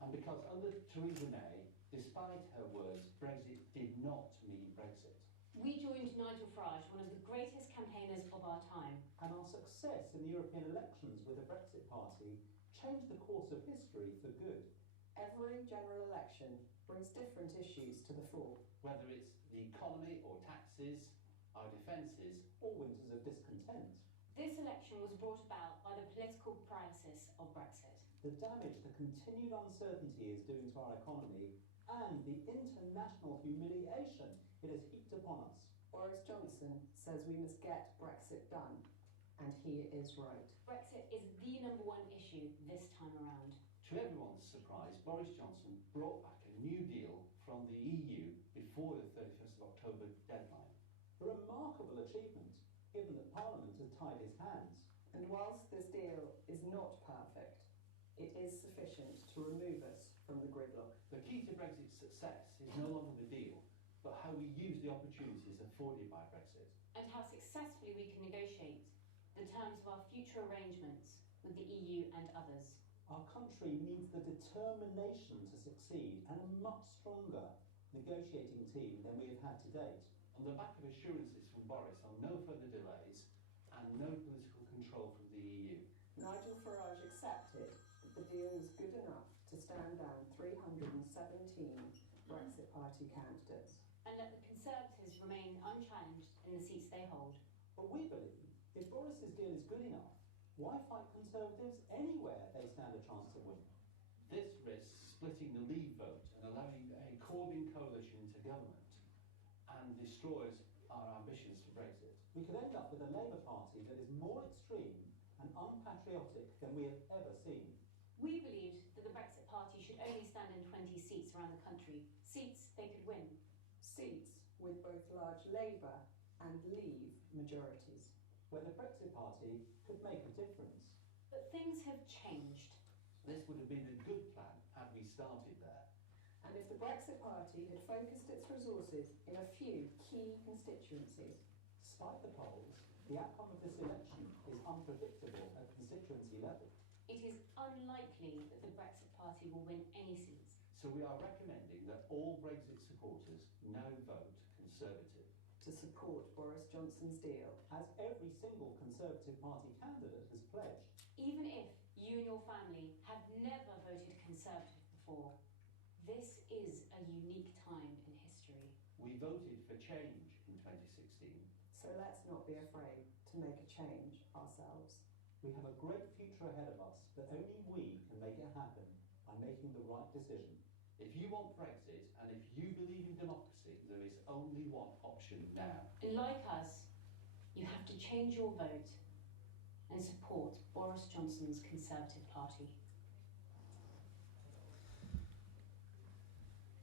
And because under Theresa May, despite her words, Brexit did not mean Brexit. We joined Nigel Farage, one of the greatest campaigners of our time. And our success in the European elections with the Brexit Party changed the course of history for good. Every general election brings different issues to the fore. Whether it's the economy or taxes, our defences, or winters of discontent. This election was brought about by the political paralysis of Brexit. The damage the continued uncertainty is doing to our economy and the international humiliation it has heaped upon us. Boris Johnson says we must get Brexit done, and he is right. Brexit is the #1 issue this time around. To everyone's surprise, Boris Johnson brought back a new deal from the EU before the 31st of October deadline. A remarkable achievement, given that Parliament has tied his hands. And whilst this deal is not perfect, it is sufficient to remove us from the gridlock. The key to Brexit's success is no longer the deal, but how we use the opportunities afforded by Brexit. And how successfully we can negotiate the terms of our future arrangements with the EU and others. Our country needs the determination to succeed and a much stronger negotiating team than we have had to date. On the back of assurances from Boris on no further delays and no political control from the EU. Nigel Farage accepted that the deal was good enough to stand down 317 Brexit Party candidates. And let the Conservatives remain unchallenged in the seats they hold. But we believe if Boris's deal is good enough, why fight Conservatives anywhere they stand a chance to win? This risks splitting the Leave vote and allowing a Corbyn coalition into government and destroys our ambitions for Brexit. We could end up with a Labour Party that is more extreme and unpatriotic than we have ever seen. We believed that the Brexit Party should only stand in 20 seats around the country, seats they could win. Seats with both large Labour and Leave majorities. Where the Brexit Party could make a difference. But things have changed. This would have been a good plan had we started there. And if the Brexit Party had focused its resources in a few key constituencies. Despite the polls, the outcome of this election is unpredictable at constituency level. It is unlikely that the Brexit Party will win any seats. So we are recommending that all Brexit supporters now vote Conservative. To support Boris Johnson's deal. As every single Conservative Party candidate has pledged. Even if you and your family have never voted Conservative before, this is a unique time in history. We voted for change in 2016. So let's not be afraid to make a change ourselves. We have a great future ahead of us, but only we can make it happen by making the right decision. If you want Brexit and if you believe in democracy, there is only one option now. And like us, you have to change your vote and support Boris Johnson's Conservative Party.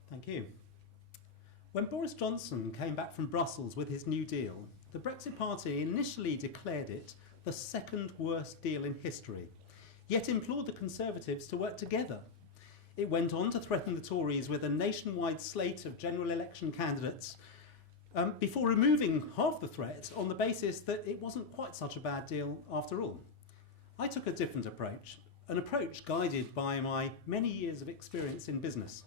Thank you. When Boris Johnson came back from Brussels with his New Deal, the Brexit Party initially declared it the second worst deal in history, yet implored the Conservatives to work together. It went on to threaten the Tories with a nationwide slate of general election candidates before removing half the threat on the basis that it wasn't quite such a bad deal after all. I took a different approach, an approach guided by my many years of experience in business.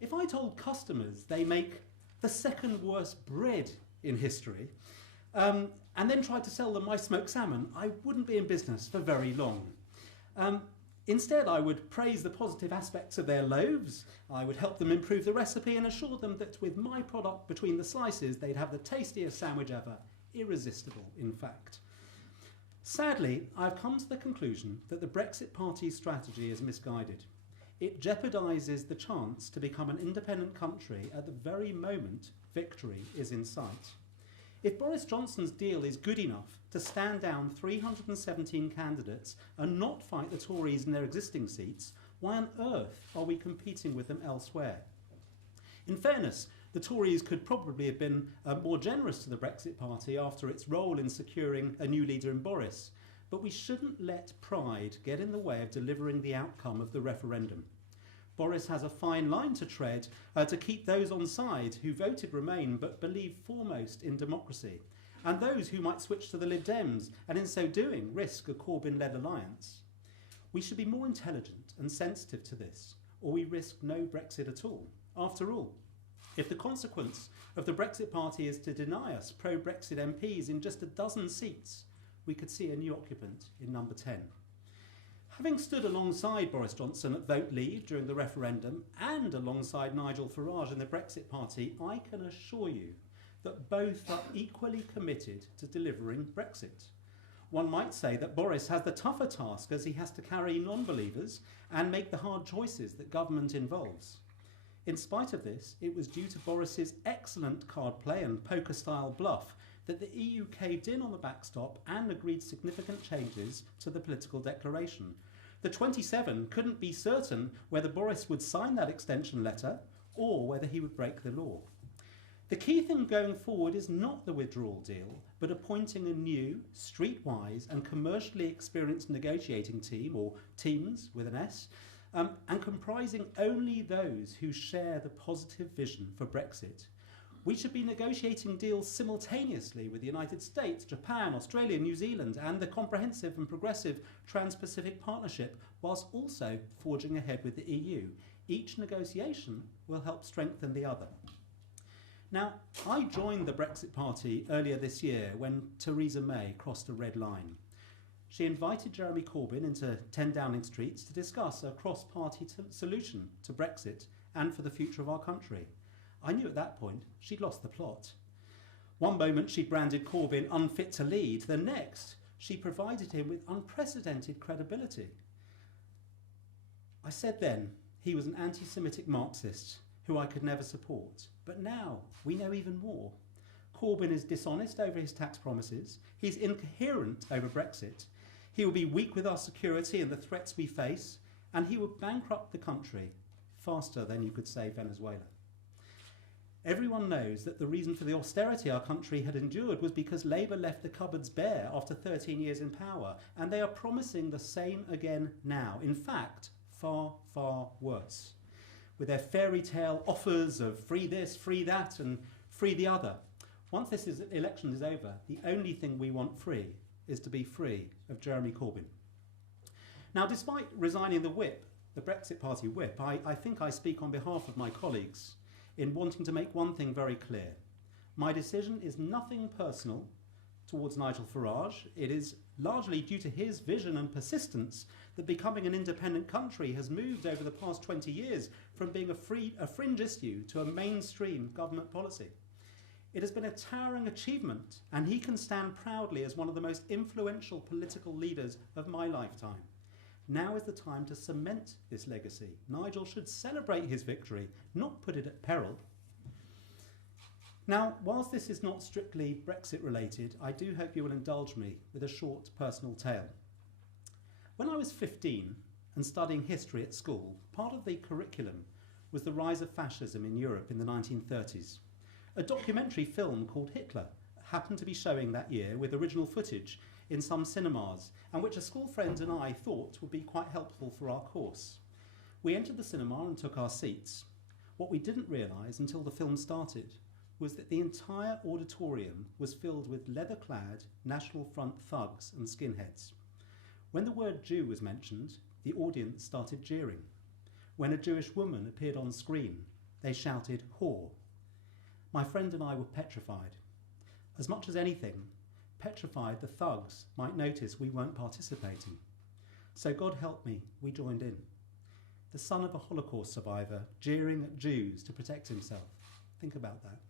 If I told customers they make the second worst bread in history and then tried to sell them my smoked salmon, I wouldn't be in business for very long. Instead, I would praise the positive aspects of their loaves, I would help them improve the recipe and assure them that with my product between the slices, they'd have the tastiest sandwich ever, irresistible, in fact. Sadly, I've come to the conclusion that the Brexit Party's strategy is misguided. It jeopardises the chance to become an independent country at the very moment victory is in sight. If Boris Johnson's deal is good enough to stand down 317 candidates and not fight the Tories in their existing seats, why on earth are we competing with them elsewhere? In fairness, the Tories could probably have been more generous to the Brexit Party after its role in securing a new leader in Boris, but we shouldn't let pride get in the way of delivering the outcome of the referendum. Boris has a fine line to tread to keep those on side who voted Remain but believe foremost in democracy, and those who might switch to the Lib Dems and in so doing risk a Corbyn-led alliance. We should be more intelligent and sensitive to this. or we risk no Brexit at all. After all, if the consequence of the Brexit Party is to deny us pro-Brexit MPs in just a dozen seats, we could see a new occupant in number 10. Having stood alongside Boris Johnson at Vote Leave during the referendum and alongside Nigel Farage in the Brexit Party, I can assure you that both are equally committed to delivering Brexit. One might say that Boris has the tougher task as he has to carry non-believers and make the hard choices that government involves. In spite of this, it was due to Boris's excellent card play and poker-style bluff that the EU caved in on the backstop and agreed significant changes to the political declaration. The 27 couldn't be certain whether Boris would sign that extension letter or whether he would break the law. The key thing going forward is not the withdrawal deal, but appointing a new, streetwise and commercially experienced negotiating team, or teams with an S, and comprising only those who share the positive vision for Brexit. We should be negotiating deals simultaneously with the United States, Japan, Australia, New Zealand, and the comprehensive and progressive Trans-Pacific Partnership, whilst also forging ahead with the EU. Each negotiation will help strengthen the other. Now, I joined the Brexit Party earlier this year when Theresa May crossed a red line. She invited Jeremy Corbyn into 10 Downing Street to discuss a cross-party solution to Brexit and for the future of our country. I knew at that point she'd lost the plot. One moment she branded Corbyn unfit to lead, the next she provided him with unprecedented credibility. I said then he was an anti-Semitic Marxist who I could never support. But now we know even more. Corbyn is dishonest over his tax promises. He's incoherent over Brexit. He will be weak with our security and the threats we face, and he will bankrupt the country faster than you could say Venezuela. Everyone knows that the reason for the austerity our country had endured was because Labour left the cupboards bare after 13 years in power, and they are promising the same again now. In fact, far, far worse. With their fairy tale offers of free this, free that, and free the other. Once this election is over, the only thing we want free is to be free of Jeremy Corbyn. Now, despite resigning the whip, the Brexit Party whip, I think I speak on behalf of my colleagues in wanting to make one thing very clear. My decision is nothing personal towards Nigel Farage. It is largely due to his vision and persistence that becoming an independent country has moved over the past 20 years from being a fringe issue to a mainstream government policy. It has been a towering achievement, and he can stand proudly as one of the most influential political leaders of my lifetime. Now is the time to cement this legacy. Nigel should celebrate his victory, not put it at peril. Now, whilst this is not strictly Brexit related, I do hope you will indulge me with a short personal tale. When I was 15 and studying history at school, part of the curriculum was the rise of fascism in Europe in the 1930s. A documentary film called Hitler happened to be showing that year with original footage in some cinemas, and which a school friend and I thought would be quite helpful for our course. We entered the cinema and took our seats. What we didn't realise until the film started was that the entire auditorium was filled with leather-clad National Front thugs and skinheads. When the word Jew was mentioned, the audience started jeering. When a Jewish woman appeared on screen, they shouted, "Whore." My friend and I were petrified. As much as anything, petrified the thugs might notice we weren't participating. So God help me, we joined in. The son of a Holocaust survivor jeering at Jews to protect himself. Think about that.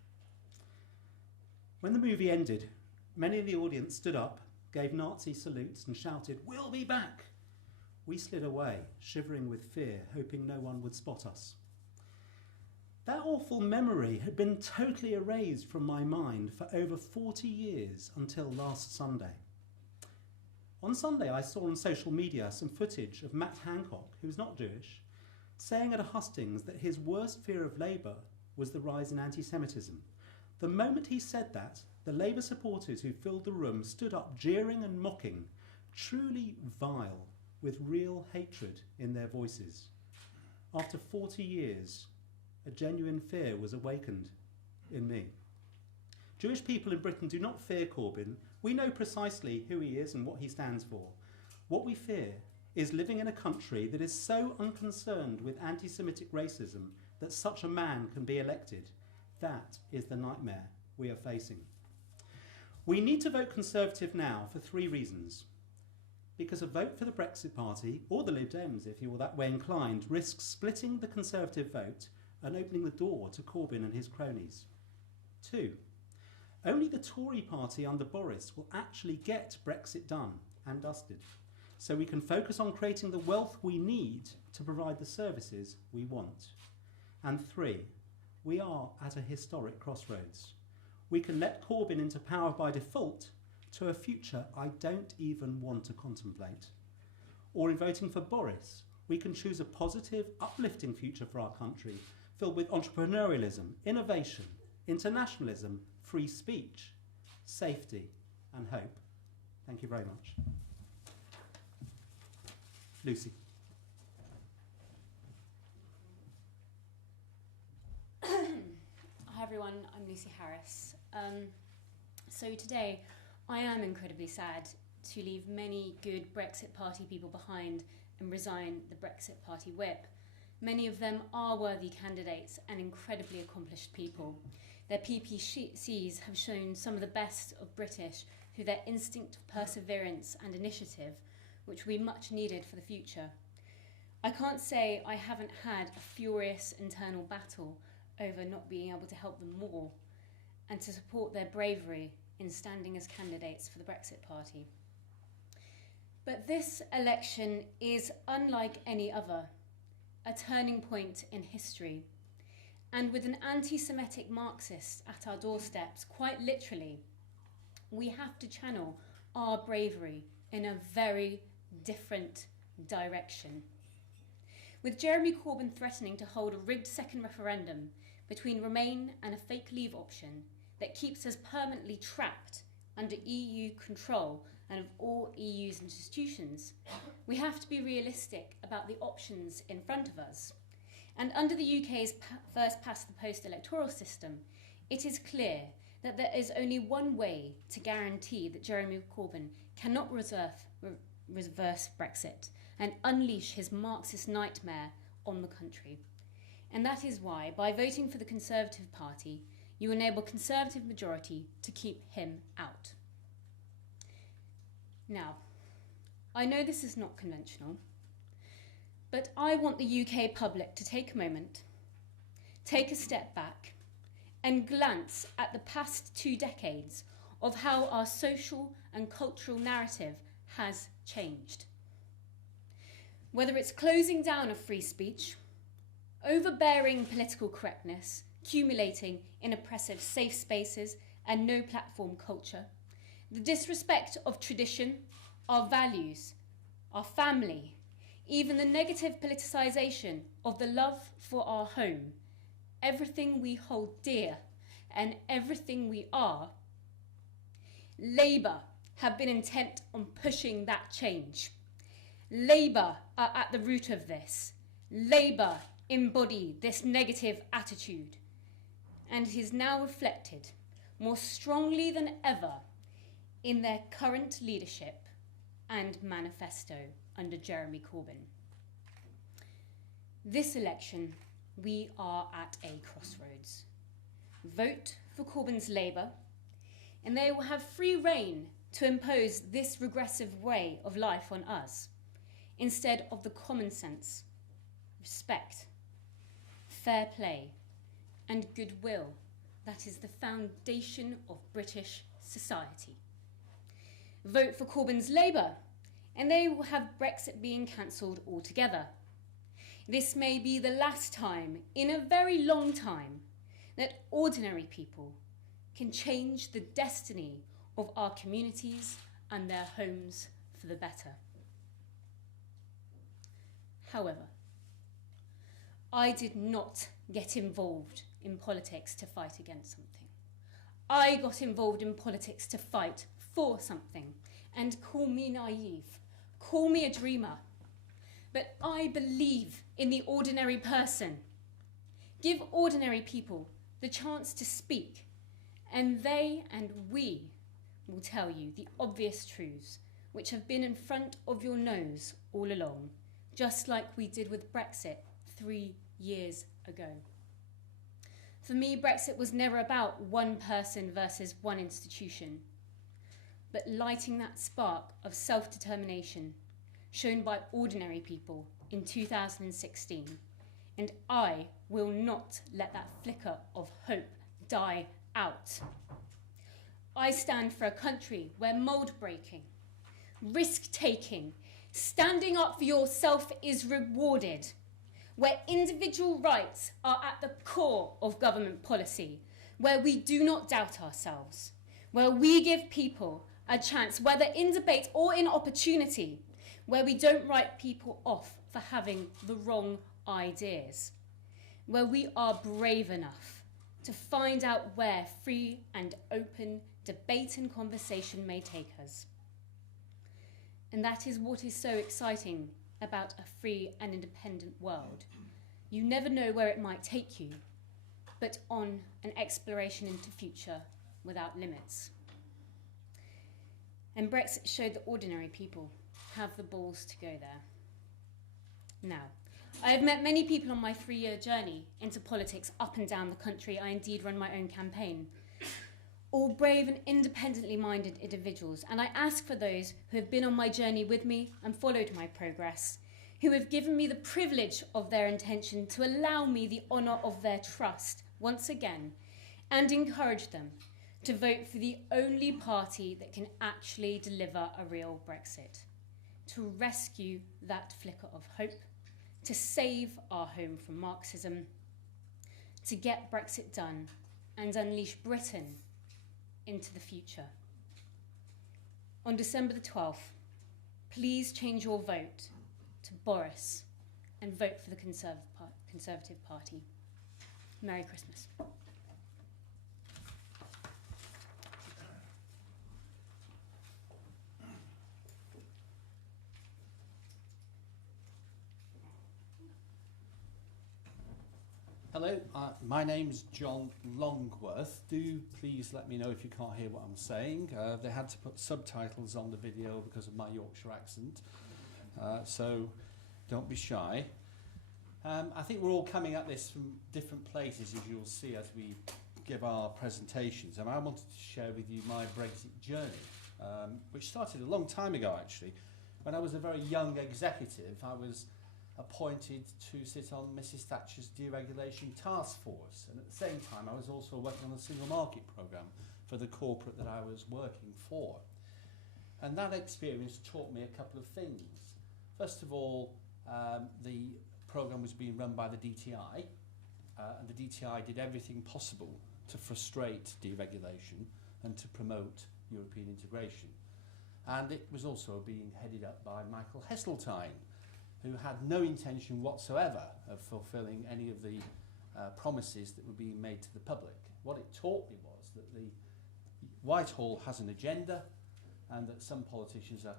When the movie ended, many in the audience stood up, gave Nazi salutes and shouted, "We'll be back!" We slid away, shivering with fear, hoping no one would spot us. That awful memory had been totally erased from my mind for over 40 years until last Sunday. On Sunday, I saw on social media some footage of Matt Hancock, who's not Jewish, saying at a hustings that his worst fear of Labour was the rise in anti-Semitism. The moment he said that, the Labour supporters who filled the room stood up jeering and mocking, truly vile, with real hatred in their voices. After 40 years, a genuine fear was awakened in me. Jewish people in Britain do not fear Corbyn. We know precisely who he is and what he stands for. What we fear is living in a country that is so unconcerned with anti-Semitic racism that such a man can be elected. That is the nightmare we are facing. We need to vote Conservative now for 3 reasons. Because a vote for the Brexit Party, or the Lib Dems if you're that way inclined, risks splitting the Conservative vote and opening the door to Corbyn and his cronies. 2, only the Tory party under Boris will actually get Brexit done and dusted, so we can focus on creating the wealth we need to provide the services we want. And 3, we are at a historic crossroads. We can let Corbyn into power by default to a future I don't even want to contemplate. Or in voting for Boris, we can choose a positive, uplifting future for our country, filled with entrepreneurialism, innovation, internationalism, free speech, safety and hope. Thank you very much. Lucy. Hi everyone, I'm Lucy Harris. So today I am incredibly sad to leave many good Brexit Party people behind and resign the Brexit Party whip. Many of them are worthy candidates and incredibly accomplished people. Their PPCs have shown some of the best of British through their instinct, perseverance and initiative, which we much needed for the future. I can't say I haven't had a furious internal battle over not being able to help them more and to support their bravery in standing as candidates for the Brexit Party. But this election is unlike any other, a turning point in history. And with an anti-Semitic Marxist at our doorsteps, quite literally, we have to channel our bravery in a very different direction. With Jeremy Corbyn threatening to hold a rigged second referendum between Remain and a fake Leave option that keeps us permanently trapped under EU control and of all EU's institutions, we have to be realistic about the options in front of us. And under the UK's first past the post electoral system, it is clear that there is only one way to guarantee that Jeremy Corbyn cannot reverse Brexit and unleash his Marxist nightmare on the country. And that is why, by voting for the Conservative Party, you enable Conservative majority to keep him out. Now, I know this is not conventional, but I want the UK public to take a moment, take a step back, and glance at the past 2 decades of how our social and cultural narrative has changed. Whether it's closing down of free speech, overbearing political correctness, accumulating in oppressive safe spaces and no platform culture, the disrespect of tradition, our values, our family, even the negative politicisation of the love for our home, everything we hold dear and everything we are, Labour have been intent on pushing that change. Labour are at the root of this. Labour embody this negative attitude, and it is now reflected more strongly than ever in their current leadership and manifesto under Jeremy Corbyn. This election, we are at a crossroads. Vote for Corbyn's Labour, and they will have free rein to impose this regressive way of life on us, instead of the common sense, respect, fair play, and goodwill that is the foundation of British society. Vote for Corbyn's Labour, and they will have Brexit being cancelled altogether. This may be the last time in a very long time that ordinary people can change the destiny of our communities and their homes for the better. However, I did not get involved in politics to fight against something. I got involved in politics to fight for something, and call me naive, call me a dreamer, but I believe in the ordinary person. Give ordinary people the chance to speak, and they and we will tell you the obvious truths which have been in front of your nose all along, just like we did with Brexit 3 years ago. For me, Brexit was never about one person versus one institution, but lighting that spark of self-determination shown by ordinary people in 2016. And I will not let that flicker of hope die out. I stand for a country where mould breaking, risk taking, standing up for yourself is rewarded, where individual rights are at the core of government policy, where we do not doubt ourselves, where we give people a chance, whether in debate or in opportunity, where we don't write people off for having the wrong ideas, where we are brave enough to find out where free and open debate and conversation may take us. And that is what is so exciting about a free and independent world. You never know where it might take you, but on an exploration into future without limits. And Brexit showed that ordinary people have the balls to go there. Now, I have met many people on my 3-year journey into politics up and down the country. I indeed run my own campaign. All brave and independently minded individuals, and I ask for those who have been on my journey with me and followed my progress, who have given me the privilege of their intention to allow me the honour of their trust once again, and encourage them to vote for the only party that can actually deliver a real Brexit, to rescue that flicker of hope, to save our home from Marxism, to get Brexit done and unleash Britain into the future. On December the 12th, please change your vote to Boris and vote for the Conservative Party. Merry Christmas. Hello, my name's John Longworth. Do please let me know if you can't hear what I'm saying. They had to put subtitles on the video because of my Yorkshire accent, so don't be shy. I think we're all coming at this from different places, as you'll see as we give our presentations. And I wanted to share with you my Brexit journey, which started a long time ago, actually. When I was a very young executive, I was appointed to sit on Mrs Thatcher's deregulation task force, and at the same time I was also working on the single market programme for the corporate that I was working for. And that experience taught me a couple of things. First of all, the programme was being run by the DTI, and the DTI did everything possible to frustrate deregulation and to promote European integration. And it was also being headed up by Michael Heseltine, who had no intention whatsoever of fulfilling any of the promises that were being made to the public. What it taught me was that the Whitehall has an agenda, and that some politicians are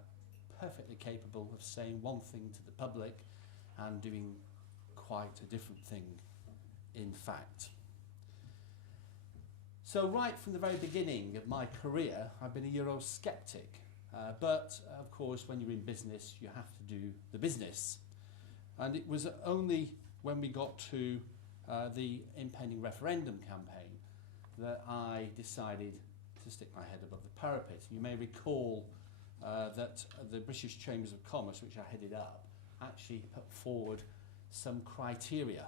perfectly capable of saying one thing to the public and doing quite a different thing in fact. So right from the very beginning of my career, I've been a Eurosceptic. But, of course, when you're in business, you have to do the business. And it was only when we got to the impending referendum campaign that I decided to stick my head above the parapet. You may recall that the British Chambers of Commerce, which I headed up, actually put forward some criteria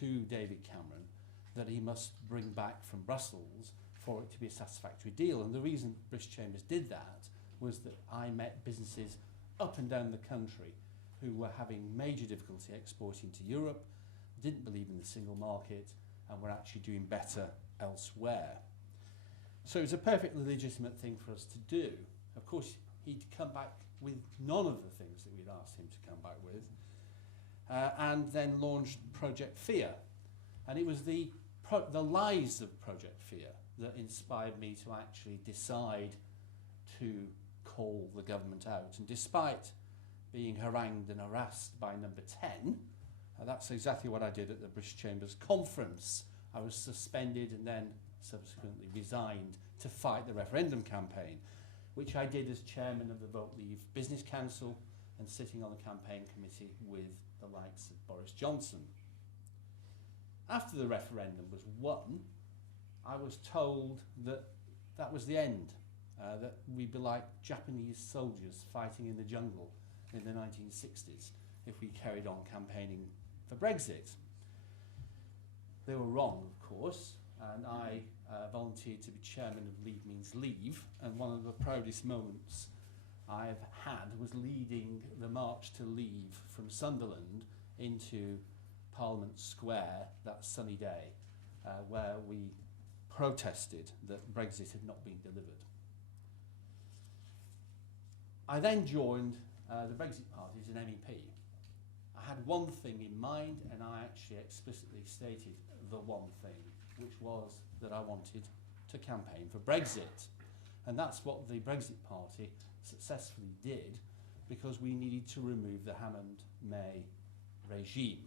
to David Cameron that he must bring back from Brussels for it to be a satisfactory deal. And the reason British Chambers did that was that I met businesses up and down the country who were having major difficulty exporting to Europe, didn't believe in the single market, and were actually doing better elsewhere. So it was a perfectly legitimate thing for us to do. Of course, he'd come back with none of the things that we'd asked him to come back with, and then launched Project Fear. And it was the lies of Project Fear that inspired me to actually decide to call the government out. And despite being harangued and harassed by number 10, that's exactly what I did at the British Chambers conference. I was suspended and then subsequently resigned to fight the referendum campaign. which I did as chairman of the Vote Leave Business Council and sitting on the campaign committee with the likes of Boris Johnson. After the referendum was won, I was told that that was the end, that we'd be like Japanese soldiers fighting in the jungle in the 1960s if we carried on campaigning for Brexit. They were wrong, of course, and I volunteered to be chairman of Leave Means Leave, and one of the proudest moments I've had was leading the march to leave from Sunderland into Parliament Square that sunny day, where we protested that Brexit had not been delivered. I then joined the Brexit Party as an MEP. I had one thing in mind, and I actually explicitly stated the one thing, which was that I wanted to campaign for Brexit. And that's what the Brexit Party successfully did, because we needed to remove the Hammond-May regime.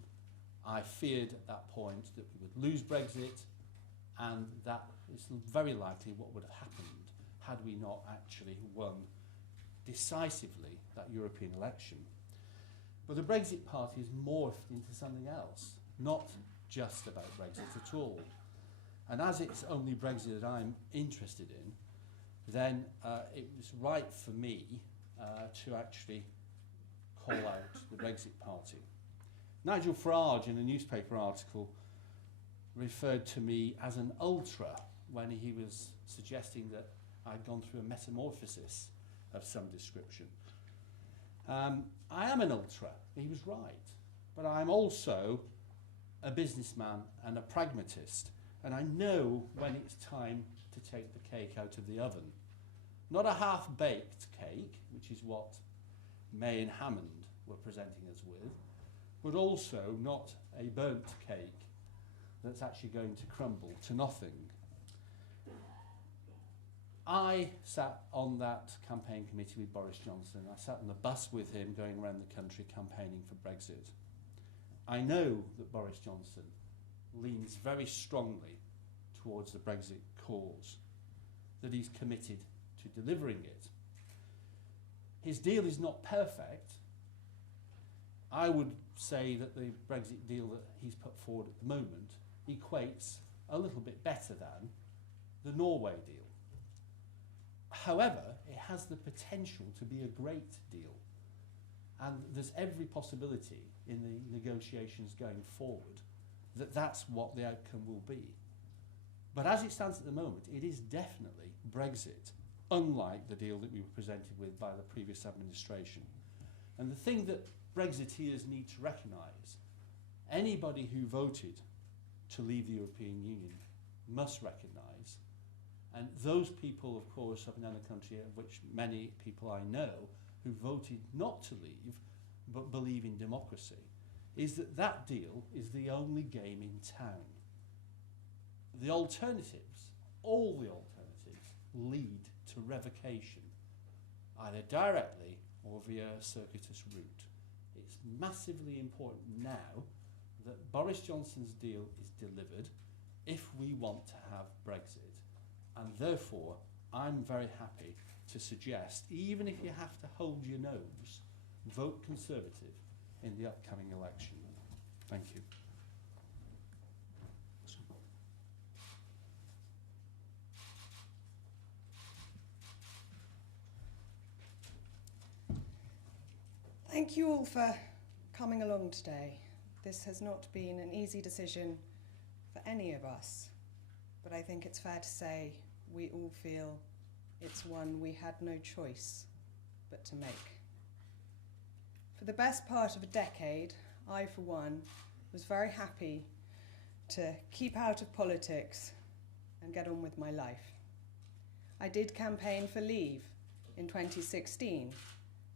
I feared at that point that we would lose Brexit, and that is very likely what would have happened had we not actually won decisively that European election. But the Brexit Party has morphed into something else, not just about Brexit at all. And as it's only Brexit that I'm interested in, then it was right for me to actually call out the Brexit Party. Nigel Farage, in a newspaper article, referred to me as an ultra when he was suggesting that I'd gone through a metamorphosis of some description. I am an ultra, he was right, but I'm also a businessman and a pragmatist, and I know when it's time to take the cake out of the oven. Not a half-baked cake, which is what May and Hammond were presenting us with, but also not a burnt cake that's actually going to crumble to nothing. I sat on that campaign committee with Boris Johnson. I sat on the bus with him going around the country campaigning for Brexit. I know that Boris Johnson leans very strongly towards the Brexit cause, that he's committed to delivering it. His deal is not perfect. I would say that the Brexit deal that he's put forward at the moment equates a little bit better than the Norway deal. However, it has the potential to be a great deal, and there's every possibility in the negotiations going forward that that's what the outcome will be. But as it stands at the moment, it is definitely Brexit, unlike the deal that we were presented with by the previous administration. And the thing that Brexiteers need to recognise, anybody who voted to leave the European Union must recognise, and those people, of course, up and down the country, of which many people I know, who voted not to leave, but believe in democracy, is that that deal is the only game in town. The alternatives, all the alternatives, lead to revocation, either directly or via a circuitous route. It's massively important now that Boris Johnson's deal is delivered if we want to have Brexit. And therefore, I'm very happy to suggest, even if you have to hold your nose, vote Conservative in the upcoming election. Thank you. Thank you all for coming along today. This has not been an easy decision for any of us, but I think it's fair to say we all feel it's one we had no choice but to make. For the best part of a decade, I, for one, was very happy to keep out of politics and get on with my life. I did campaign for Leave in 2016,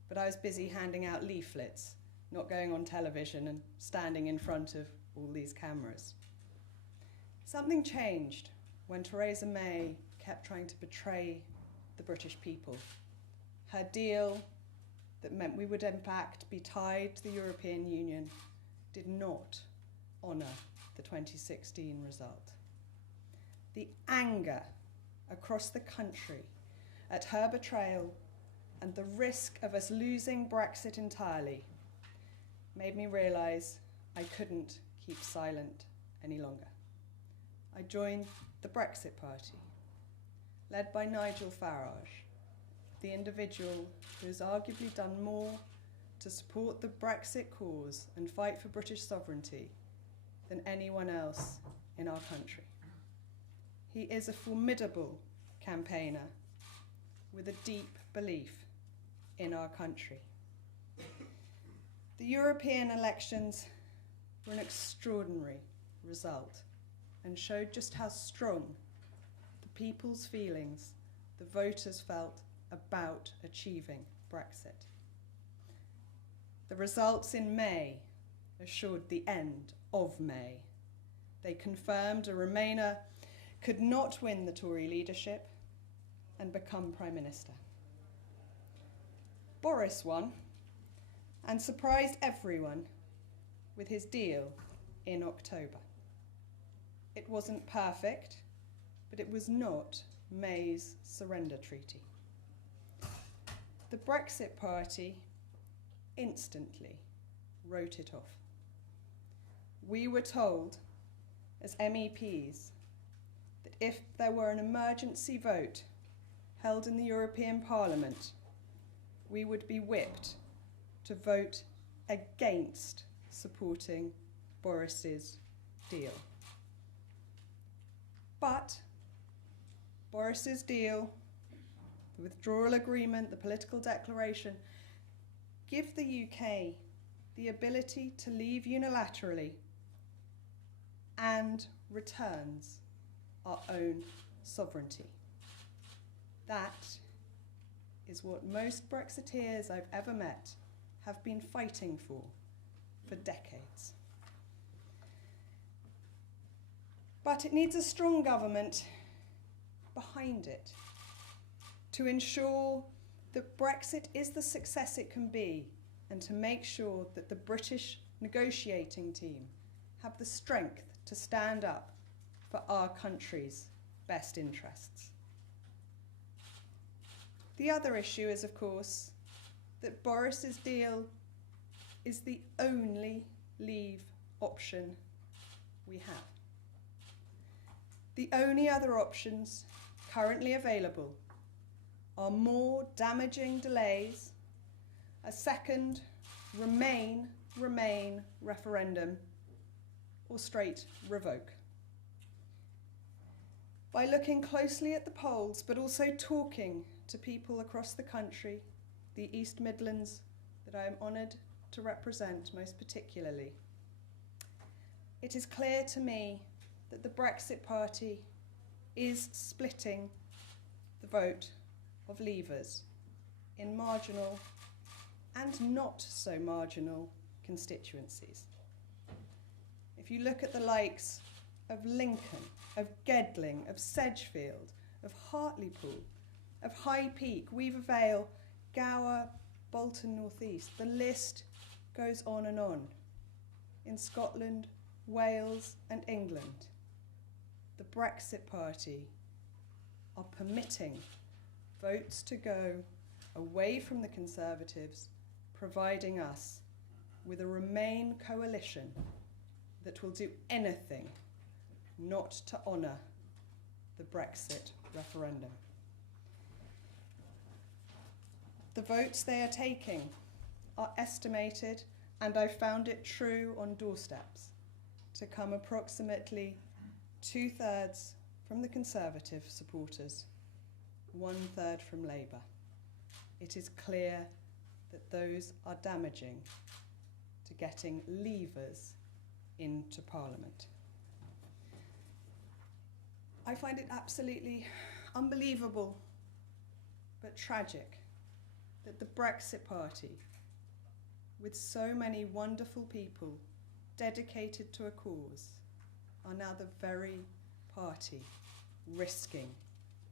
but I was busy handing out leaflets, not going on television and standing in front of all these cameras. Something changed when Theresa May kept trying to betray the British people. Her deal that meant we would in fact be tied to the European Union did not honour the 2016 result. The anger across the country at her betrayal and the risk of us losing Brexit entirely made me realise I couldn't keep silent any longer. I joined the Brexit Party, led by Nigel Farage, the individual who has arguably done more to support the Brexit cause and fight for British sovereignty than anyone else in our country. He is a formidable campaigner with a deep belief in our country. The European elections were an extraordinary result and showed just how strong the people's feelings, the voters felt about achieving Brexit. The results in May assured the end of May. They confirmed a Remainer could not win the Tory leadership and become Prime Minister. Boris won and surprised everyone with his deal in October. It wasn't perfect, but it was not May's surrender treaty. The Brexit Party instantly wrote it off. We were told as MEPs that if there were an emergency vote held in the European Parliament, we would be whipped to vote against supporting Boris's deal. But Boris's deal, the withdrawal agreement, the political declaration, give the UK the ability to leave unilaterally and returns our own sovereignty. That is what most Brexiteers I've ever met have been fighting for decades. But it needs a strong government behind it to ensure that Brexit is the success it can be and to make sure that the British negotiating team have the strength to stand up for our country's best interests. The other issue is, of course, that Boris's deal is the only leave option we have. The only other options currently available are more damaging delays, a second Remain referendum, or straight revoke. By looking closely at the polls, but also talking to people across the country, the East Midlands that I am honoured to represent most particularly, it is clear to me that the Brexit Party is splitting the vote of leavers in marginal and not so marginal constituencies. If you look at the likes of Lincoln, of Gedling, of Sedgefield, of Hartlepool, of High Peak, Weaver Vale, Gower, Bolton North East, the list goes on and on. In Scotland, Wales and England, the Brexit Party are permitting votes to go away from the Conservatives, providing us with a Remain coalition that will do anything not to honour the Brexit referendum. The votes they are taking are estimated, and I found it true on doorsteps, to come approximately 2/3 from the Conservative supporters, 1/3 from Labour. It is clear that those are damaging to getting leavers into Parliament. I find it absolutely unbelievable but tragic that the Brexit Party, with so many wonderful people dedicated to a cause, are now the very party risking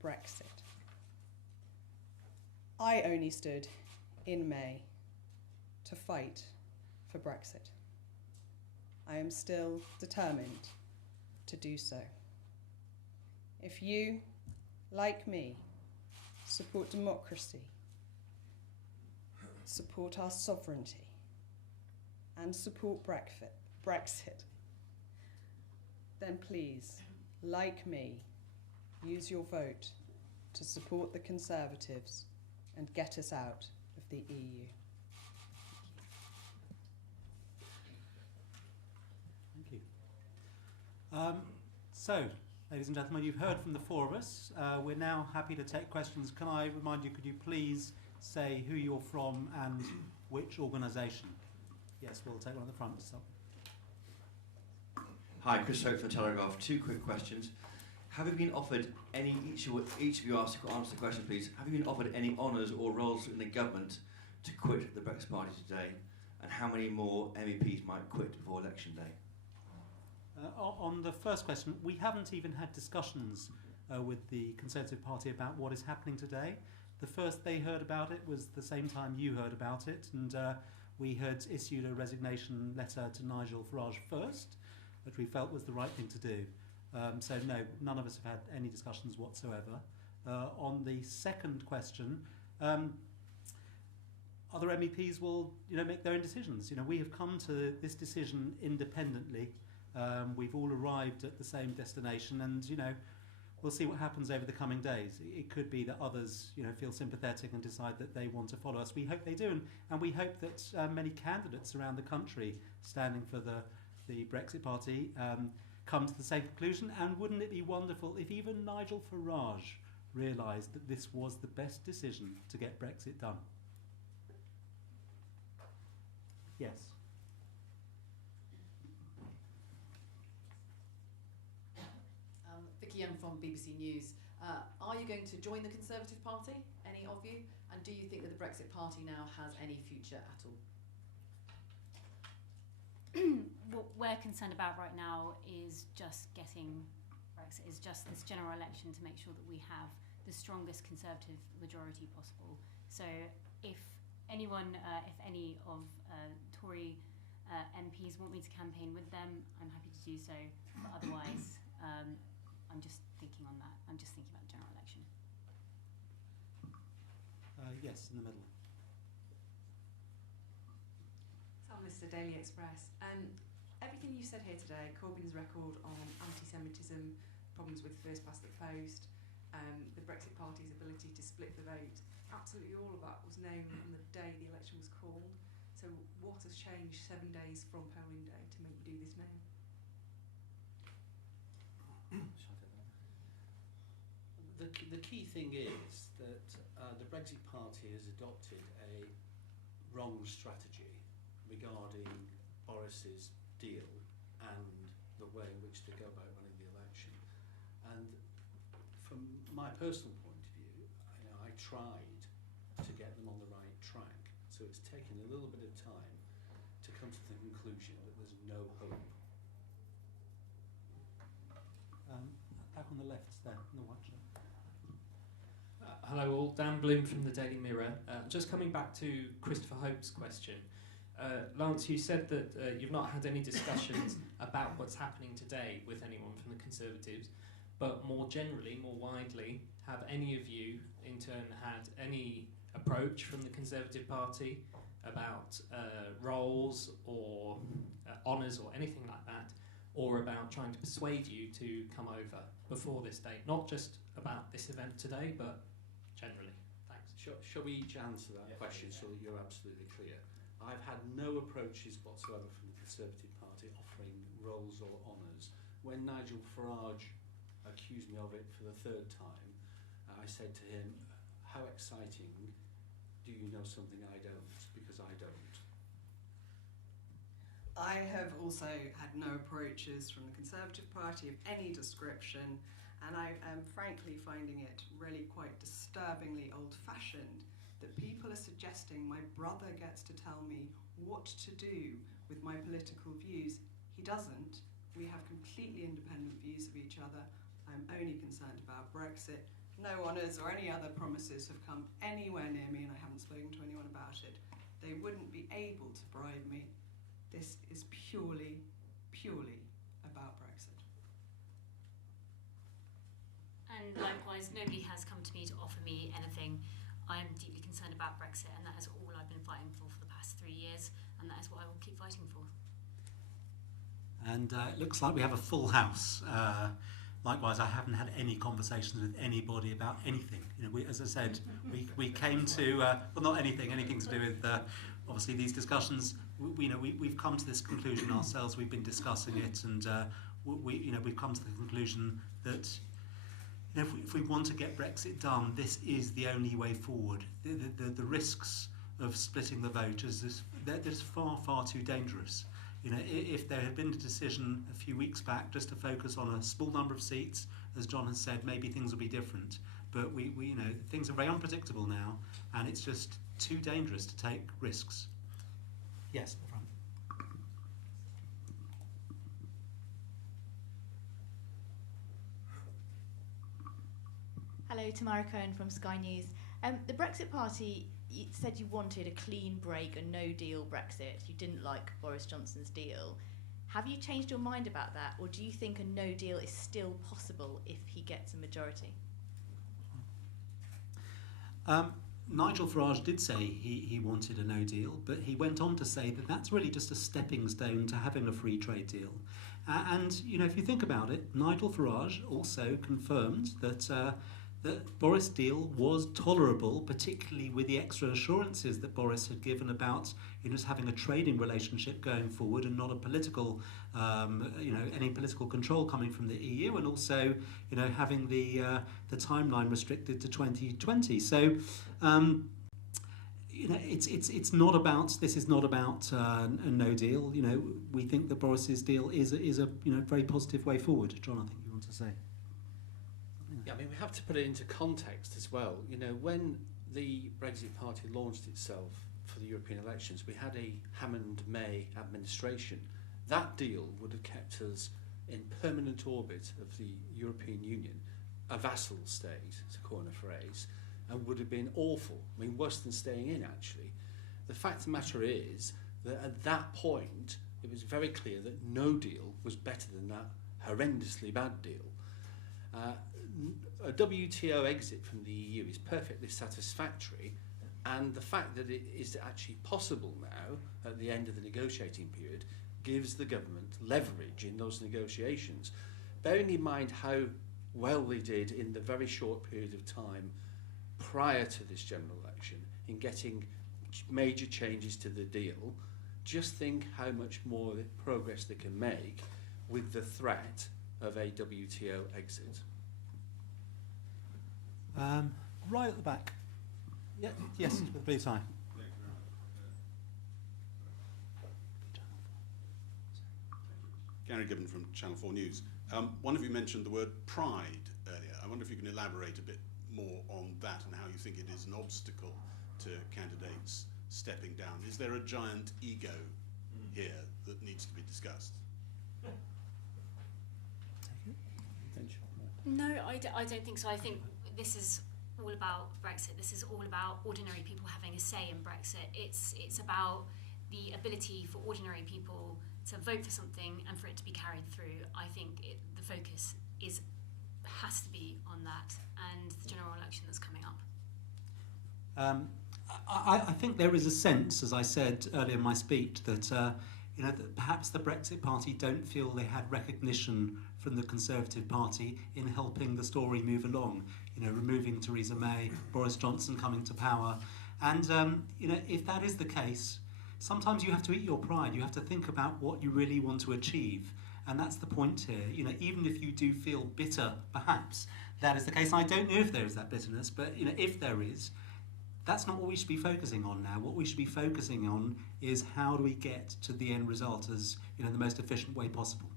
Brexit. I only stood in May to fight for Brexit. I am still determined to do so. If you, like me, support democracy, support our sovereignty, and support Brexit, then please, like me, use your vote to support the Conservatives and get us out of the EU. Thank you. So, ladies and gentlemen, you've heard from the four of us. We're now happy to take questions. Can I remind you, could you please say who you're from and which organisation? Yes, we'll take one at the front. So. Hi, Chris Hope from Telegraph. Two quick questions. Have you been offered any, each of you answer the question please, have you been offered any honours or roles in the government to quit the Brexit Party today? And how many more MEPs might quit before election day? On the first question, we haven't even had discussions with the Conservative Party about what is happening today. The first they heard about it was the same time you heard about it, and we had issued a resignation letter to Nigel Farage first, which we felt was the right thing to do. So no, none of us have had any discussions whatsoever. On the second question, other MEPs will, make their own decisions. We have come to this decision independently. We've all arrived at the same destination, and we'll see what happens over the coming days. It could be that others, feel sympathetic and decide that they want to follow us. We hope they do, and we hope that many candidates around the country standing for the Brexit Party come to the same conclusion. And wouldn't it be wonderful if even Nigel Farage realised that this was the best decision to get Brexit done? Yes. Vicky Young from BBC News. Are you going to join the Conservative Party, any of you? And do you think that the Brexit Party now has any future at all? What we're concerned about right now is just getting Brexit, is just this general election to make sure that we have the strongest Conservative majority possible. So if any of Tory MPs want me to campaign with them, I'm happy to do so. But otherwise, I'm just thinking on that. I'm just thinking about the general election. Yes, in the middle. Sam Lister, Daily Express. Everything you said here today, Corbyn's record on anti-Semitism, problems with first past the post, the Brexit Party's ability to split the vote, absolutely all of that was known on the day the election was called. So what has changed 7 days from polling day to make you do this now? The key thing is that the Brexit Party has adopted a wrong strategy regarding Boris's deal and the way in which to go about running the election. And from my personal point of view, I tried to get them on the right track. So it's taken a little bit of time to come to the conclusion that there's no hope. Back on the left there, in the white shirt. Hello all, Dan Bloom from the Daily Mirror. Just coming back to Christopher Hope's question. Lance, you said that you've not had any discussions about what's happening today with anyone from the Conservatives, but more generally, more widely, have any of you in turn had any approach from the Conservative Party about roles or honours or anything like that, or about trying to persuade you to come over before this date? Not just about this event today, but generally. Thanks. Shall we each answer that question so that you're absolutely clear? I've had no approaches whatsoever from the Conservative Party offering roles or honours. When Nigel Farage accused me of it for the third time, I said to him, how exciting, do you know something I don't? Because I don't. I have also had no approaches from the Conservative Party of any description, and I am frankly finding it really quite disturbingly old-fashioned that people are suggesting my brother gets to tell me what to do with my political views. He doesn't. We have completely independent views of each other. I'm only concerned about Brexit. No honours or any other promises have come anywhere near me, and I haven't spoken to anyone about it. They wouldn't be able to bribe me. This is purely about Brexit. And likewise, otherwise, nobody has come to me to offer me anything. I am deeply concerned about Brexit, and that is all I've been fighting for the past 3 years, and that is what I will keep fighting for. And it looks like we have a full house. Likewise, I haven't had any conversations with anybody about anything. As I said, we came to well, not anything to do with obviously these discussions. We've come to this conclusion ourselves. We've been discussing it, and we've come to the conclusion that if we want to get Brexit done, this is the only way forward. The risks of splitting the vote is far too dangerous. If there had been a decision a few weeks back just to focus on a small number of seats, as John has said, maybe things will be different. But we things are very unpredictable now, and it's just too dangerous to take risks. Yes, at the front. Hello, Tamara Cohen from Sky News. The Brexit Party said you wanted a clean break, a no-deal Brexit. You didn't like Boris Johnson's deal. Have you changed your mind about that, or do you think a no deal is still possible if he gets a majority? Nigel Farage did say he wanted a no deal, but he went on to say that that's really just a stepping stone to having a free trade deal. And if you think about it, Nigel Farage also confirmed that that Boris' deal was tolerable, particularly with the extra assurances that Boris had given about just having a trading relationship going forward and not a political, any political control coming from the EU, and also having the timeline restricted to 2020. So it's not about, this is not about a no deal. We think that Boris's deal is a very positive way forward. John, I think you want to say. Yeah, we have to put it into context as well. When the Brexit Party launched itself for the European elections, we had a Hammond-May administration. That deal would have kept us in permanent orbit of the European Union, a vassal state, to coin a phrase, and would have been awful. Worse than staying in, actually. The fact of the matter is that at that point, it was very clear that no deal was better than that horrendously bad deal. A WTO exit from the EU is perfectly satisfactory, and the fact that it is actually possible now at the end of the negotiating period gives the government leverage in those negotiations. Bearing in mind how well they did in the very short period of time prior to this general election in getting major changes to the deal, just think how much more progress they can make with the threat of a WTO exit. Right at the back. Yeah, yes, with the blue tie. Gary Gibbon from Channel 4 News. One of you mentioned the word pride earlier. I wonder if you can elaborate a bit more on that and how you think it is an obstacle to candidates stepping down. Is there a giant ego here that needs to be discussed? No, I don't think so. I think this is all about Brexit. This is all about ordinary people having a say in Brexit. It's about the ability for ordinary people to vote for something and for it to be carried through. I think the focus has to be on that and the general election that's coming up. I think there is a sense, as I said earlier in my speech, that that perhaps the Brexit Party don't feel they had recognition from the Conservative Party in helping the story move along. Removing Theresa May, Boris Johnson coming to power, and if that is the case, sometimes you have to eat your pride. You have to think about what you really want to achieve, and that's the point here. Even if you do feel bitter, perhaps that is the case. I don't know if there is that bitterness, but if there is, that's not what we should be focusing on now. What we should be focusing on is how do we get to the end result as the most efficient way possible.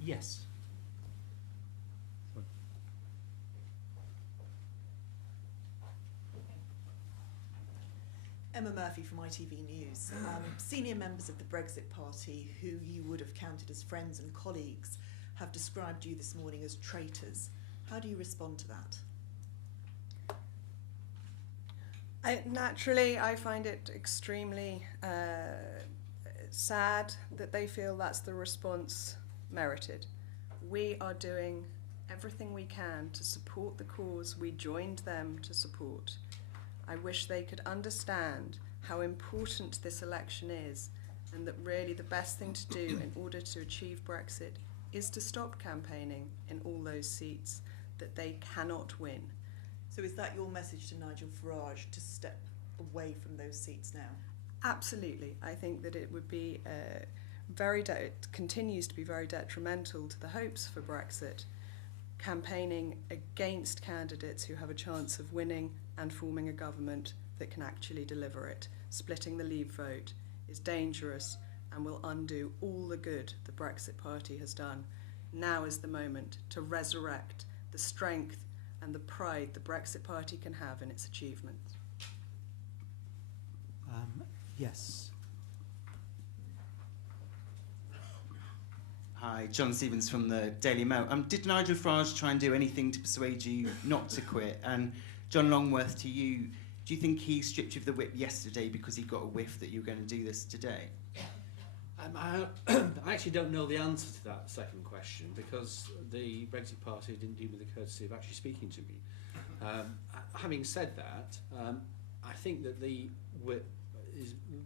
Yes. Emma Murphy from ITV News. Senior members of the Brexit Party, who you would have counted as friends and colleagues, have described you this morning as traitors. How do you respond to that? Naturally, I find it extremely sad that they feel that's the response merited. We are doing everything we can to support the cause we joined them to support. I wish they could understand how important this election is, and that really the best thing to do in order to achieve Brexit is to stop campaigning in all those seats that they cannot win. So is that your message to Nigel Farage, to step away from those seats now? Absolutely. I think that it would be it continues to be very detrimental to the hopes for Brexit, campaigning against candidates who have a chance of winning and forming a government that can actually deliver it. Splitting the Leave vote is dangerous and will undo all the good the Brexit Party has done. Now is the moment to resurrect the strength and the pride the Brexit Party can have in its achievements. Yes. Hi, John Stevens from the Daily Mail. Did Nigel Farage try and do anything to persuade you not to quit? And John Longworth, to you, do you think he stripped you of the whip yesterday because he got a whiff that you were going to do this today? I actually don't know the answer to that second question, because the Brexit Party didn't do me the courtesy of actually speaking to me. Having said that, I think that the whip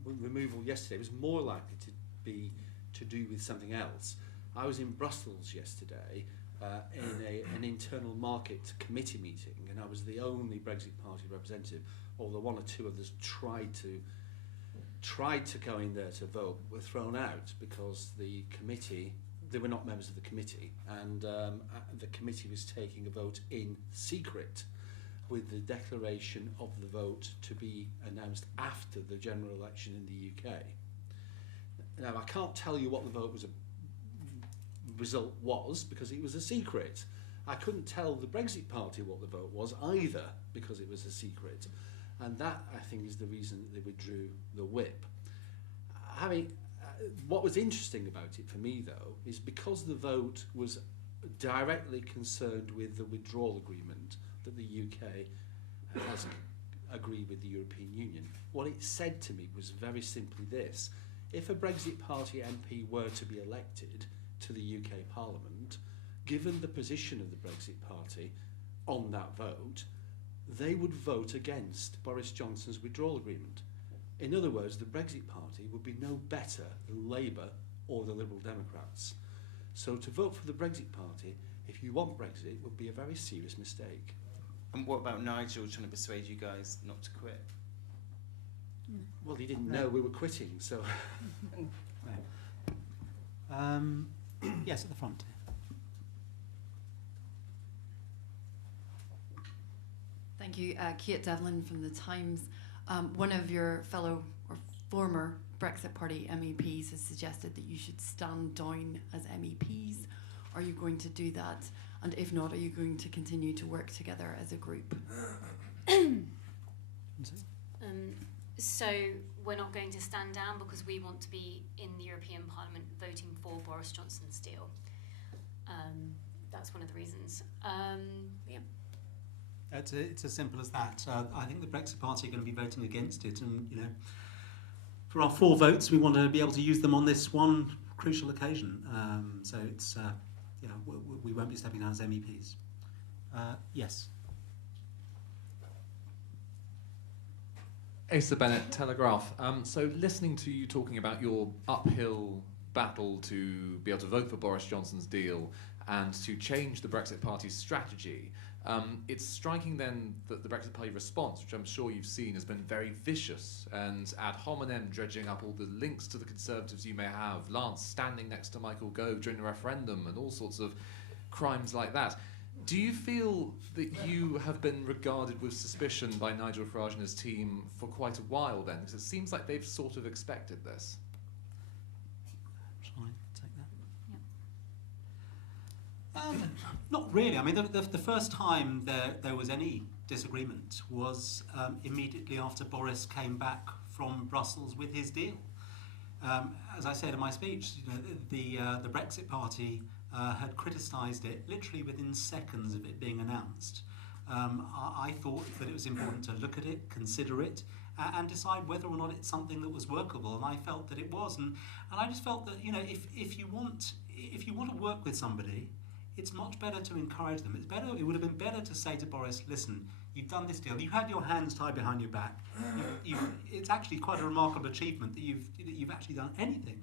removal yesterday was more likely to be to do with something else. I was in Brussels yesterday in an internal market committee meeting, and I was the only Brexit Party representative, although one or two others tried to go in there to vote, were thrown out because the committee, they were not members of the committee, and the committee was taking a vote in secret, with the declaration of the vote to be announced after the general election in the UK. Now, I can't tell you what the vote result was because it was a secret. I couldn't tell the Brexit Party what the vote was either because it was a secret. And that, I think, is the reason that they withdrew the whip. What was interesting about it for me, though, is because the vote was directly concerned with the withdrawal agreement that the UK has agreed with the European Union, what it said to me was very simply this: if a Brexit Party MP were to be elected to the UK Parliament, given the position of the Brexit Party on that vote, they would vote against Boris Johnson's withdrawal agreement. In other words, the Brexit Party would be no better than Labour or the Liberal Democrats. So to vote for the Brexit Party, if you want Brexit, would be a very serious mistake. And what about Nigel trying to persuade you guys not to quit? Well, he didn't know we were quitting, so... Yes, at the front. Thank you. Kate Devlin from The Times. One of your fellow or former Brexit Party MEPs has suggested that you should stand down as MEPs. Are you going to do that? And if not, are you going to continue to work together as a group? So we're not going to stand down because we want to be in the European Parliament voting for Boris Johnson's deal. That's one of the reasons. Yeah. It's as simple as that. I think the Brexit Party are going to be voting against it, and for our 4 votes, we want to be able to use them on this one crucial occasion. So it's we won't be stepping down as MEPs. Yes. Asa Bennett, Telegraph. So listening to you talking about your uphill battle to be able to vote for Boris Johnson's deal and to change the Brexit Party's strategy, it's striking then that the Brexit Party response, which I'm sure you've seen, has been very vicious and ad hominem, dredging up all the links to the Conservatives you may have, Lance standing next to Michael Gove during the referendum and all sorts of crimes like that. Do you feel that you have been regarded with suspicion by Nigel Farage and his team for quite a while then? Because it seems like they've sort of expected this. Shall I take that? Not really. I mean, the first time there was any disagreement was immediately after Boris came back from Brussels with his deal. As I said in my speech, the Brexit Party had criticised it literally within seconds of it being announced. I thought that it was important to look at it, consider it, and decide whether or not it's something that was workable. And I felt that it was, and I just felt that if you want to work with somebody, it's much better to encourage them. It would have been better to say to Boris, listen, you've done this deal. You had your hands tied behind your back. It's actually quite a remarkable achievement that you've actually done anything.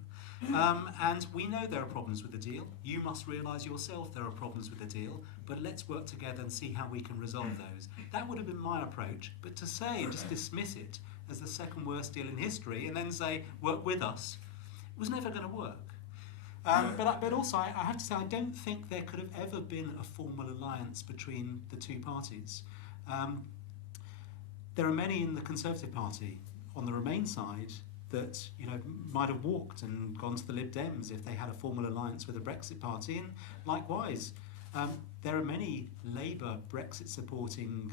And we know there are problems with the deal. You must realise yourself there are problems with the deal, but let's work together and see how we can resolve those. That would have been my approach. But to say and just dismiss it as the second worst deal in history and then say, work with us, was never going to work. But also, I have to say, I don't think there could have ever been a formal alliance between the two parties. There are many in the Conservative Party on the Remain side that might have walked and gone to the Lib Dems if they had a formal alliance with the Brexit Party, and likewise, there are many Labour Brexit supporting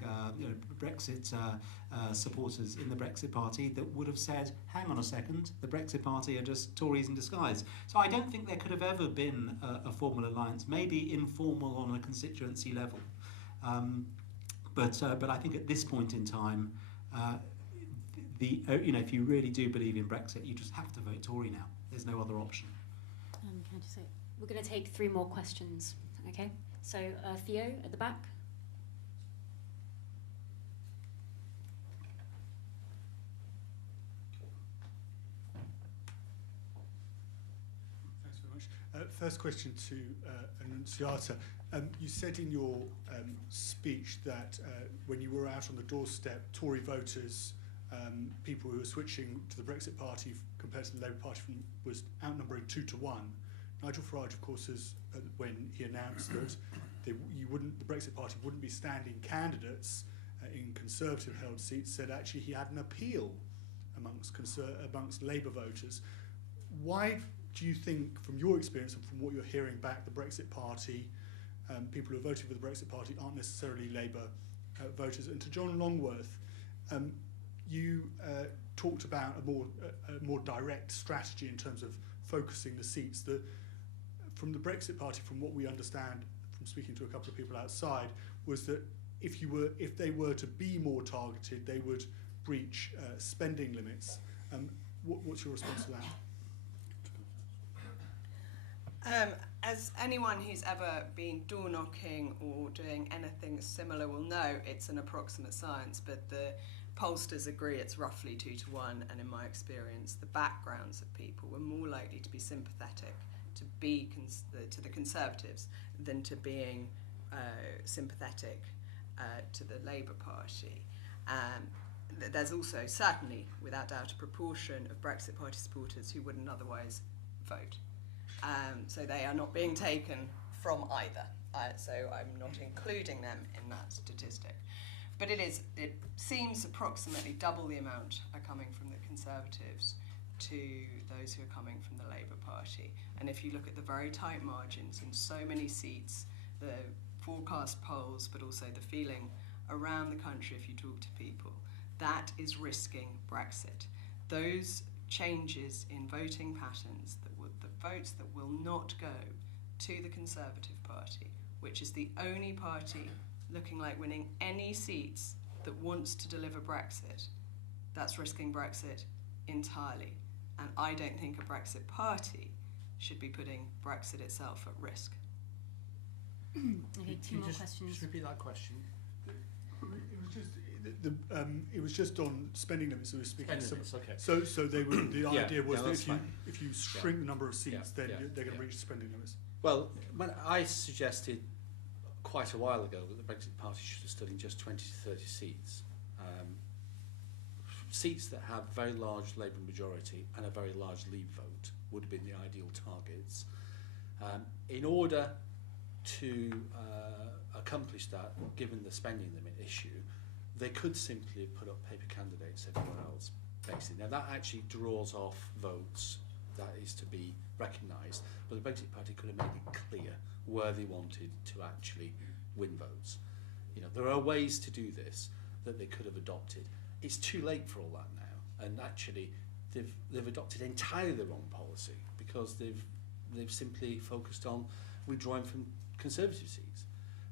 supporters in the Brexit Party that would have said, hang on a second, the Brexit Party are just Tories in disguise. So I don't think there could have ever been a formal alliance, maybe informal on a constituency level. But I think at this point in time, if you really do believe in Brexit, you just have to vote Tory now. There's no other option. Can I just say, we're going to take 3 more questions, okay? So Theo at the back. Thanks very much. First question to Annunziata. You said in your speech that when you were out on the doorstep, Tory voters, people who were switching to the Brexit Party compared to the Labour Party was outnumbering 2 to 1. Nigel Farage, of course, when he announced that the Brexit Party wouldn't be standing candidates in Conservative-held seats, said actually he had an appeal amongst Labour voters. Why do you think, from your experience and from what you're hearing back, the Brexit Party, people who are voting for the Brexit Party aren't necessarily Labour voters? And to John Longworth, you talked about a more direct strategy in terms of focusing the seats. From the Brexit Party, from what we understand from speaking to a couple of people outside, was that if they were to be more targeted, they would breach spending limits. What's your response to that? As anyone who's ever been door knocking or doing anything similar will know, it's an approximate science, but the pollsters agree it's roughly 2 to 1, and in my experience, the backgrounds of people were more likely to be sympathetic to the Conservatives than to being sympathetic to the Labour Party. There's also, certainly, without doubt, a proportion of Brexit Party supporters who wouldn't otherwise vote. So they are not being taken from either. So I'm not including them in that statistic. But it seems approximately double the amount are coming from the Conservatives to those who are coming from the Labour Party. And if you look at the very tight margins in so many seats, the forecast polls, but also the feeling around the country if you talk to people, that is risking Brexit. Those changes in voting patterns, the votes that will not go to the Conservative Party, which is the only party looking like winning any seats that wants to deliver Brexit, that's risking Brexit entirely. And I don't think a Brexit party should be putting Brexit itself at risk. Okay, 2 more questions. Just repeat that question. It was just on spending limits. So we were speaking. Okay. So they were, the idea was that if you shrink the number of seats, then they're going to reach spending limits. Well, when I suggested quite a while ago that the Brexit Party should have stood in just 20 to 30 seats, seats that have very large Labour majority and a very large Leave vote would have been the ideal targets. In order to accomplish that, given the spending limit issue, they could simply have put up paper candidates everywhere else, basically. Now that actually draws off votes, that is to be recognised, but the Brexit Party could have made it clear where they wanted to actually win votes. There are ways to do this that they could have adopted. It's too late for all that now, and actually they've adopted entirely the wrong policy because they've simply focused on withdrawing from Conservative seats.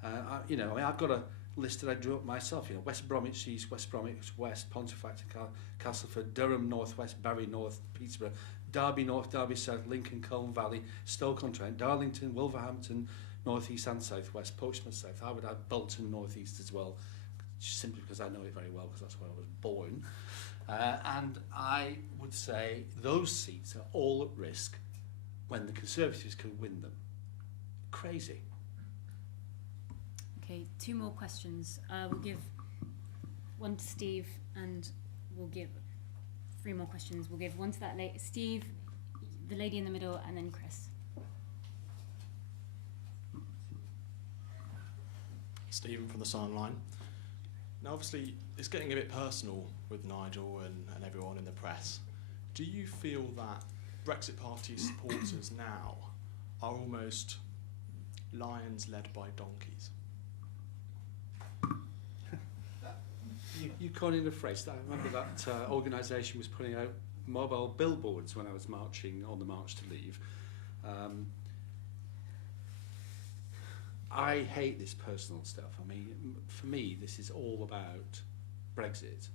I've got a list that I drew up myself. West Bromwich East, West Bromwich West, Pontefract, Castleford, Durham North West, Barry North, Peterborough, Derby North, Derby South, Lincoln, Colne Valley, Stoke-on-Trent, Darlington, Wolverhampton, North East and South West, Portsmouth South. I would add Bolton North East as well, simply because I know it very well, because that's where I was born. And I would say those seats are all at risk when the Conservatives can win them. Crazy. Okay, 2 more questions. We'll give one to Steve, and we'll give 3 more questions. We'll give one to that Steve, the lady in the middle, and then Chris. Stephen from the Sun Online. Now, obviously, it's getting a bit personal with Nigel and everyone in the press. Do you feel that Brexit Party supporters now are almost lions led by donkeys? You coined a phrase. I remember that organisation was putting out mobile billboards when I was marching on the March to Leave. I hate this personal stuff. I mean, for me, this is all about Brexit,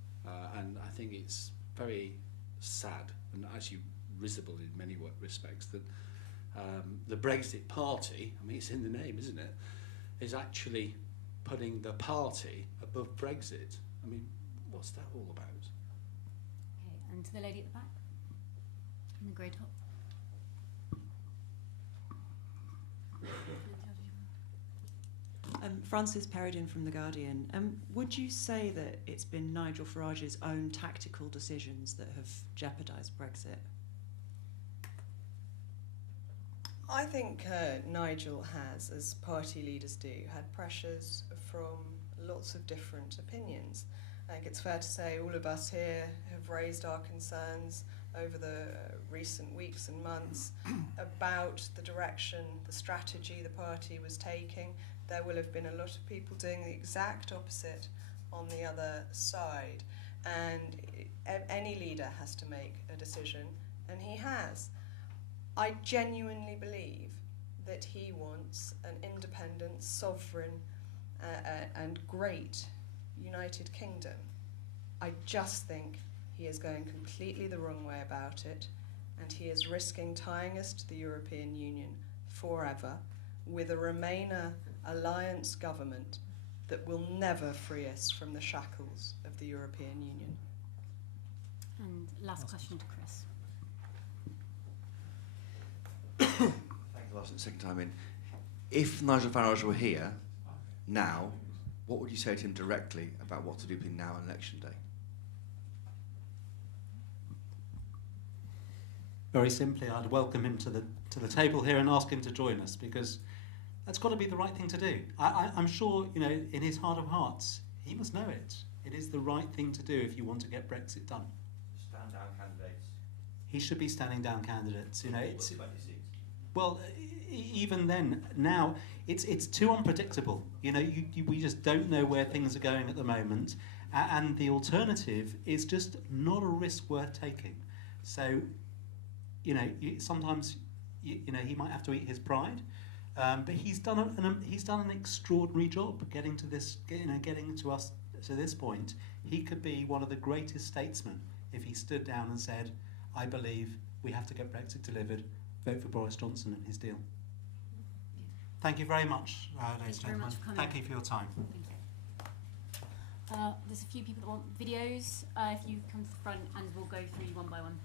and I think it's very sad and actually risible in many respects that the Brexit Party, I mean, it's in the name, isn't it, is actually putting the party above Brexit. I mean, what's that all about? Okay, and to the lady at the back, in the grey top. Frances Peridin from The Guardian. Would you say that it's been Nigel Farage's own tactical decisions that have jeopardised Brexit? I think Nigel has, as party leaders do, had pressures from lots of different opinions. I think it's fair to say all of us here have raised our concerns over the recent weeks and months about the direction, the strategy the party was taking. There will have been a lot of people doing the exact opposite on the other side. And any leader has to make a decision, and he has. I genuinely believe that he wants an independent, sovereign, and great United Kingdom. I just think he is going completely the wrong way about it, and he is risking tying us to the European Union forever with a Remainer alliance government that will never free us from the shackles of the European Union. And last question to Chris. Thank you, last and second time in. If Nigel Farage were here now, what would you say to him directly about what to do between now and election day? Very simply, I'd welcome him to the table here and ask him to join us, because that's got to be the right thing to do. I'm sure, you know, in his heart of hearts, he must know it. It is the right thing to do if you want to get Brexit done. Stand down candidates. He should be standing down candidates. You know, it's well, even then, now it's too unpredictable. You know, we just don't know where things are going at the moment, and the alternative is just not a risk worth taking. So, you know, sometimes you know he might have to eat his pride, but he's done an extraordinary job getting to this, getting to us to this point. He could be one of the greatest statesmen if he stood down and said, "I believe we have to get Brexit delivered. Vote for Boris Johnson and his deal." Thank you very much, ladies and gentlemen. Thank you for your time. Thank you. There's a few people that want videos. If you come to the front, and we'll go through one by one.